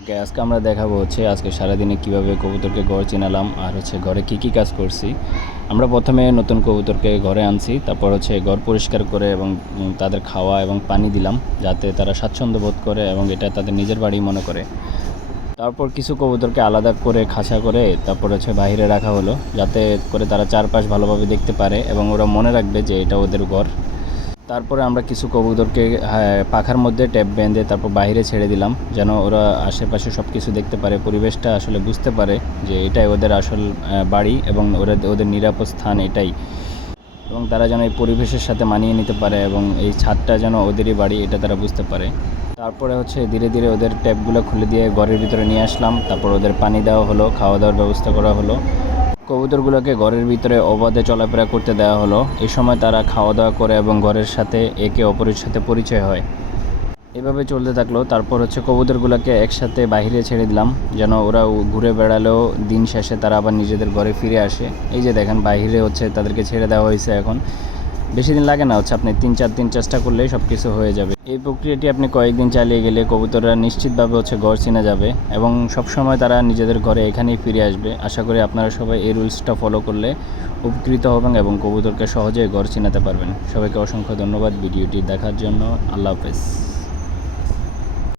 ওকে, আজকে আমরা দেখাবো আজকে সারাদিনে কিভাবে কবুতরকে ঘর চিনালাম আর ঘরে কি কি কাজ করছি। আমরা প্রথমে নতুন কবুতরকে ঘরে আনছি, তারপর ঘর পরিষ্কার করে এবং তাদের খাওয়া এবং পানি দিলাম, যাতে তারা স্বাচ্ছন্দ্য বোধ করে এবং এটা তাদের নিজের বাড়ি মনে করে। তারপর কিছু কবুতরকে আলাদা করে খাঁচা করে তারপর বাইরে রাখা হলো, যাতে করে তারা চারপাশ ভালোভাবে দেখতে পারে এবং ওরা মনে রাখবে যে এটা ওদের ঘর। তারপরে আমরা কিছু কবুতরকে পাখার মধ্যে ট্যাপ বেঁধে তারপর বাইরে ছেড়ে দিলাম, যেন ওরা আশেপাশে সব কিছু দেখতে পারে, পরিবেশটা আসলে বুঝতে পারে যে এটাই ওদের আসল বাড়ি এবং ওদের নিরাপদ স্থান এটাই, এবং তারা যেন এই পরিবেশের সাথে মানিয়ে নিতে পারে এবং এই ছাদটা যেন ওদেরই বাড়ি এটা তারা বুঝতে পারে। তারপরে ধীরে ধীরে ওদের ট্যাপগুলো খুলে দিয়ে ঘরের ভিতরে নিয়ে আসলাম, তারপর ওদের পানি দেওয়া হলো, খাওয়া দাওয়ার ব্যবস্থা করা হলো। কবুতরগুলোকে ঘরের ভিতরে অবাধে চলাফেরা করতে দেওয়া হলো। এই সময় তারা খাওয়া দাওয়া করে এবং ঘরের সাথে একে অপরের সাথে পরিচয় হয়। এভাবে চলতে থাকলো। তারপর কবুতরগুলোকে একসাথে বাইরে ছেড়ে দিলাম, যেন ওরা ঘুরে বেড়ালেও দিন শেষে তারা আবার নিজেদের ঘরে ফিরে আসে। এই যে দেখেন বাইরে তাদেরকে ছেড়ে দেওয়া হয়েছে। এখন বেশি দিন লাগে না, আপনি 3-4 দিন চেষ্টা করলেই সব কিছু হয়ে যাবে। এই প্রক্রিয়াটি আপনি কয়েকদিন চালিয়ে গেলে কবুতররা নিশ্চিতভাবে ঘর চিনে যাবে এবং সবসময় তারা নিজেদের ঘরে এখানেই ফিরে আসবে। আশা করি আপনারা সবাই এই রুলসটা ফলো করলে উপকৃত হবেন এবং কবুতরকে সহজেই ঘর চিনাতে পারবেন। সবাইকে অসংখ্য ধন্যবাদ ভিডিওটি দেখার জন্য। আল্লাহ হাফেজ।